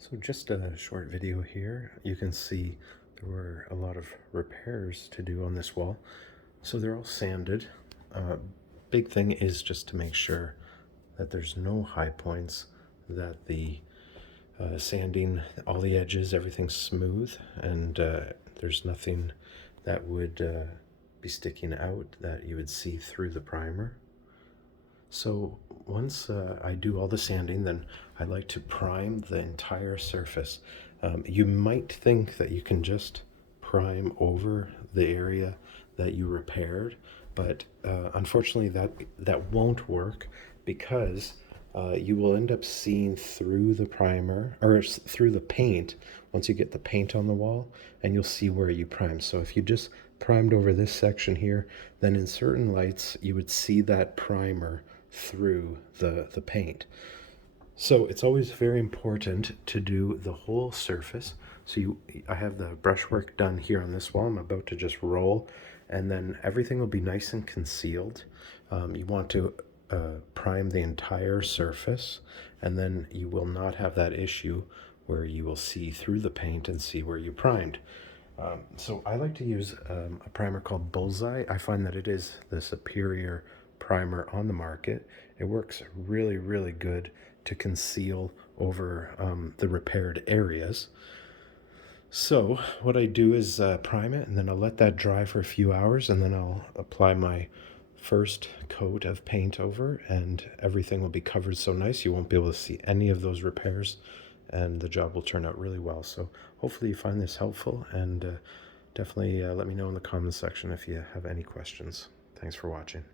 So just a short video here. You can see there were a lot of repairs to do on this wall. So they're all sanded. Big thing is just to make sure that there's no high points, that the sanding, all the edges, everything's smooth, and there's nothing that would be sticking out that you would see through the primer. So once I do all the sanding, then I like to prime the entire surface. You might think that you can just prime over the area that you repaired, but unfortunately that won't work because you will end up seeing through the primer or through the paint once you get the paint on the wall, and you'll see where you primed. So if you just primed over this section here, then in certain lights you would see that primer through the paint. So it's always very important to do the whole surface. So I have the brushwork done here on this wall. I'm about to just roll, and then everything will be nice and concealed. You want to prime the entire surface, and then you will not have that issue where you will see through the paint and see where you primed. So I like to use a primer called Bullseye. I find that it is the superior primer on the market. It works really, really good to conceal over the repaired areas. So what I do is prime it, and then I'll let that dry for a few hours, and then I'll apply my first coat of paint over, and everything will be covered so nice you won't be able to see any of those repairs, and the job will turn out really well. So hopefully you find this helpful, and definitely let me know in the comments section if you have any questions. Thanks for watching.